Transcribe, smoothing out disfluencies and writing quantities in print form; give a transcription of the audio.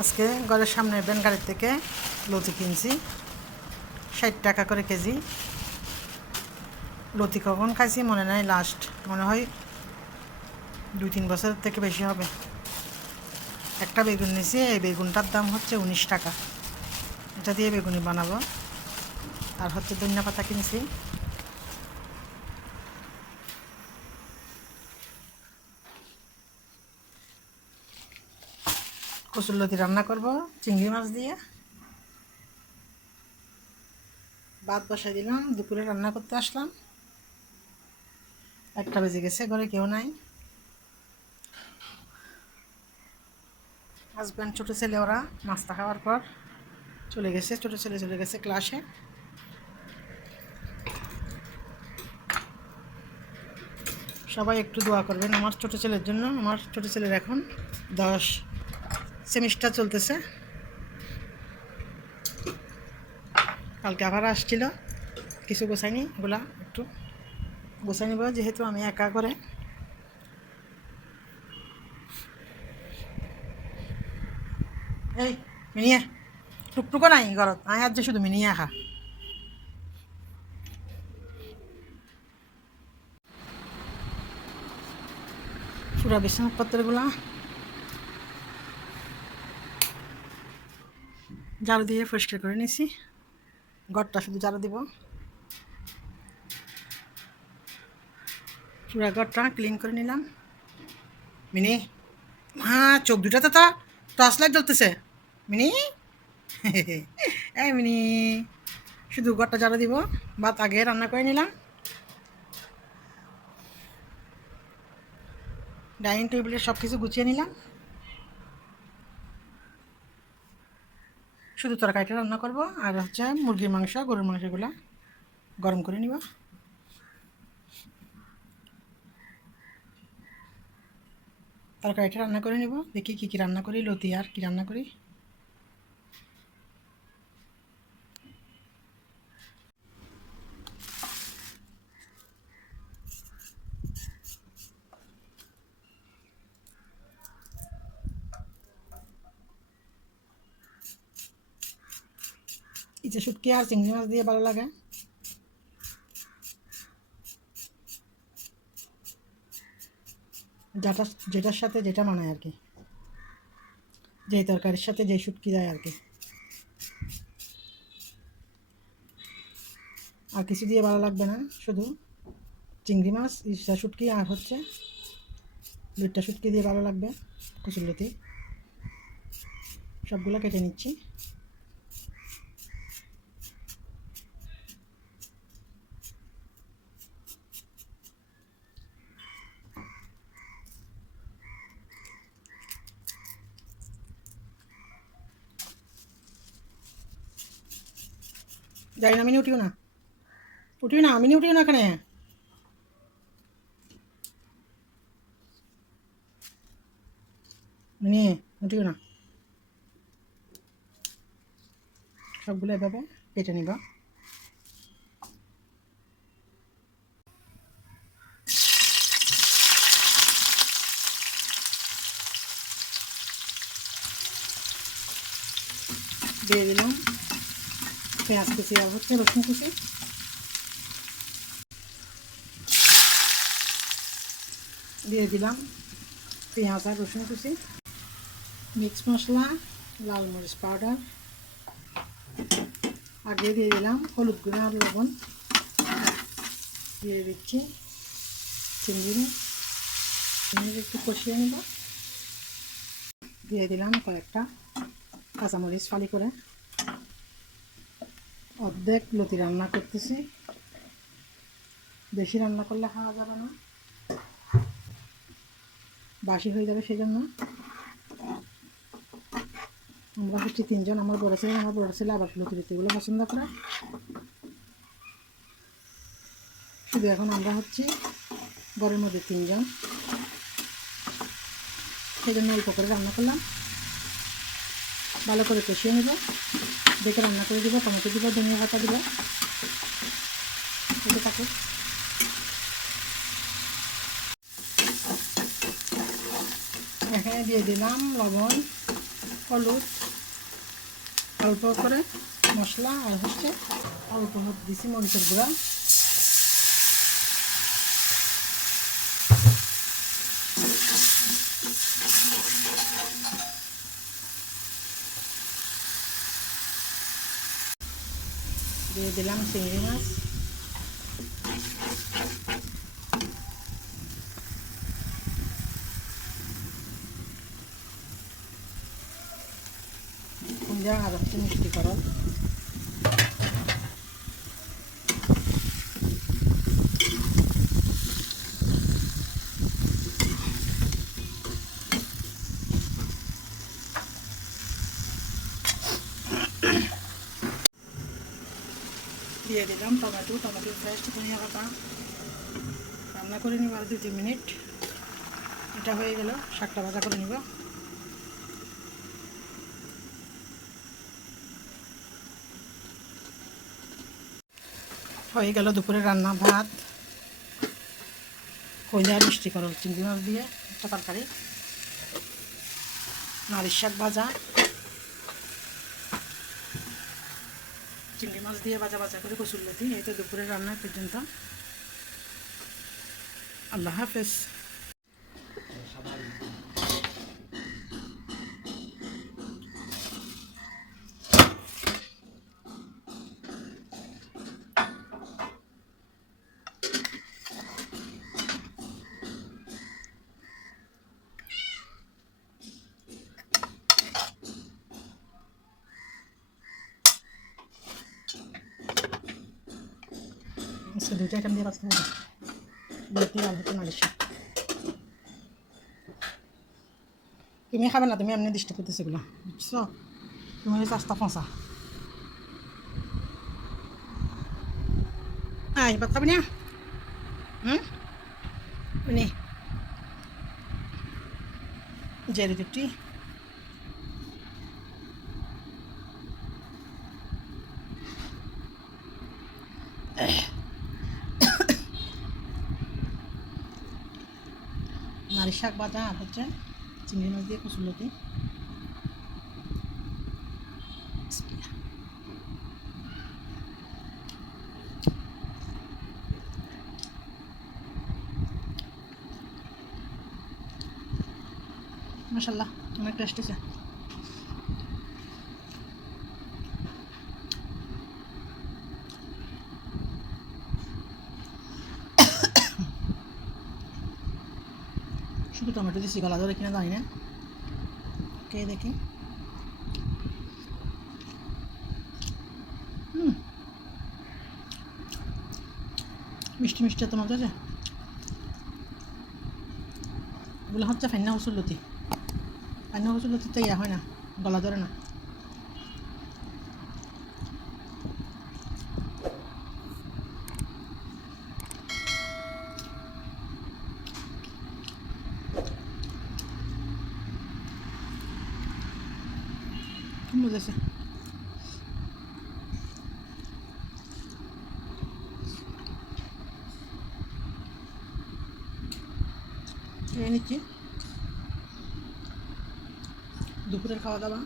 আজকে ঘরের সামনে ভ্যান গাড়ির থেকে লতি কিনছি 60 টাকা করে কেজি। লতি কখন খাইছি মনে নাই, লাস্ট মনে হয় 2-3 বছর থেকে বেশি হবে। একটা বেগুন নিয়েছি, এই বেগুনটার দাম হচ্ছে 19 টাকা। এটা দিয়ে বেগুনি বানাবো। আর হচ্ছে ধনিয়া পাতা কিনছি। কচুরলতি রান্না করব চিংড়ি মাছ দিয়ে। ভাত বসাই দিলাম, দুপুরে রান্না করতে আসলাম। 1টা বেজে গেছে, ঘরে কেউ নাই। হাজব্যান্ড ছোটো ছেলে ওরা নাস্তা খাওয়ার পর চলে গেছে, ছোটো ছেলে চলে গেছে ক্লাসে। সবাই একটু দোয়া করবেন আমার ছোটো ছেলের জন্য। আমার ছোটো ছেলের এখন 10 সেমিস্টার চলতেছে। কালকে আবার আসছিল, কিছু গোছাইনি, ওগুলা একটু গোছাই নিব, যেহেতু আমি একা করে। এই মিনিয়া টুকটুকো নাই ঘরত, আয় আজ যে শুধু মিনিয়া খা। পুরা বিছানাপত্রগুলা ঝাড়ু দিয়ে পরিষ্কার করে নিছি। ঘরটা শুধু ঝাড়ু দিব, পুরা ঘরটা ক্লিন করে নিলাম। মিনি, হ্যাঁ চোখ দুটাতে তো টর্চ লাইট জ্বলতেছে। মিনি এই মিনি, শুধু ঘরটা ঝাড়ু দিব। ভাত আগে রান্না করে নিলাম। ডাইনিং টেবিলে সব কিছু গুছিয়ে নিলাম। শুধু তরকারিটা রান্না করব, আর হচ্ছে মুরগির মাংস, গরুর মাংসগুলো গরম করে নিব। তরকারিটা রান্না করে নিব, দেখি কী কী রান্না করি, লতি আর কী রান্না করি। ইচ্ছে শুটকি আর চিংড়ি মাছ দিয়ে ভালো লাগে। যেটা যেটার সাথে যেটা মানায় আর কি, যেই তরকারির সাথে যেই শুটকি যায় আর কি। আর কিছু দিয়ে ভালো লাগবে না, শুধু চিংড়ি মাছ, ইচ্ছা শুটকি আর হচ্ছে 2টা শুটকি দিয়ে ভালো লাগবে। কচুরলতি সবগুলো কেটে নিচ্ছি। যাই না, আমি উঠিও না, উঠিও না, আমি উঠিও না এখানে। নিয়ে উঠিও না, সবগুলো এভাবে কেটে নিবা। দিয়ে দিলাম পেঁয়াজ কুচি আর হচ্ছে রসুন কুচি। দিয়ে দিলাম পেঁয়াজ আর রসুন কুচি, মিক্স মশলা, লাল মরিচ পাউডার, আগে দিয়ে দিলাম হলুদ গুঁড়ো আর লবণ। দিয়ে দিচ্ছি চিংড়ি মাছ, একটু কষিয়ে নেব। দিয়ে দিলাম কয়েকটা কাঁচামরিচ ফালি করে। অর্ধেক লতি রান্না করতেছি, বেশি রান্না করলে খাওয়া যাবে না, বাসি হয়ে যাবে, সেই জন্য। আমরা হচ্ছে 3 জন, আমার বড় ছেলে আবার লতি লতিগুলো পছন্দ করে। শুধু এখন আমরা হচ্ছে ঘরের মধ্যে 3 জন, সেই জন্য অল্প করে রান্না করলাম। ভালো করে কষিয়ে নেব, দেখে রান্না করে দেবো। টমেটো দিব, ধনিয়া পাতা দিব, এটা থাকে। এখানে দিয়ে দিলাম লবণ, হলুদ, অল্প করে মশলা, আর হচ্ছে অল্প দিছি মরিচের গুঁড়া। দিয়ে দিলাম চিংড়ি মাছ। আর হচ্ছে মিষ্টি করল। দিয়ে দিলাম টমেটো পেস্ট, ধনিয়া পাতা। রান্না করে নিব আর 2-3 মিনিট। এটা হয়ে গেল, শাকটা ভাজা করে নিব। হয়ে গেল দুপুরে রান্না, ভাত, কইলা মিষ্টি করল, চিংড়ি মাছ দিয়ে একটা তরকারি, নারিশ শাক ভাজা, চিংড়ি মাছ দিয়ে ভাজা করে কচুরলতি। এই তো দুপুরের রান্না পর্যন্ত। আল্লাহ হাফেজ। আচ্ছা, 2টা আইটেম দিয়ে বাঁচতে হবে। বিয়েতে আর হচ্ছে নারিশ শাক। তুমি খাবে না, তুমি এমনি দৃষ্টি করতেছো এগুলো, বুঝছো? তুমি হচ্ছে আস্তা ফসা। ভাত খাবি না? নে জেরি দুটি। নারিশ শাক ভাজা আর হচ্ছে চিংড়ি মাছ দিয়ে কচুরলতি। মাশাআল্লাহ, অনেক টেস্ট আছে। শুধু টমেটো দিচ্ছি, গলা ধরে কিনা জানি না, কে দেখি। মিষ্টি মিষ্টি এত মজা আছে। এগুলো হচ্ছে ফাইনা কচুরলতি। ফাইনা কচুরলতিতে ইয়া হয় না, গলা ধরে না। খুব মজা আছে। খেয়ে নিচ্ছি দুপুরের খাওয়া দাওয়া।